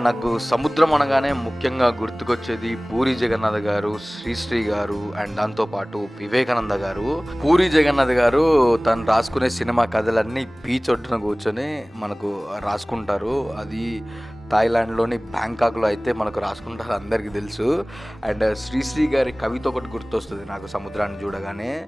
నాకు సముద్రం అనగానే ముఖ్యంగా గుర్తుకొచ్చేది పూరి జగన్నాథ్ గారు, శ్రీశ్రీ గారు అండ్ దాంతో పాటు వివేకానంద గారు. పూరి జగన్నాథ్ గారు తను రాసుకునే సినిమా కథలన్నీ బీచ్ ఒడ్డున కూర్చొని మనకు రాసుకుంటారు. అది థాయిలాండ్‌లోని బ్యాంకాక్‌లో అయితే మనకు రాసుకుంటారు, అందరికీ తెలుసు. అండ్ శ్రీశ్రీ గారి కవిత ఒకటి గుర్తొస్తుంది నాకు సముద్రాన్ని చూడగానే.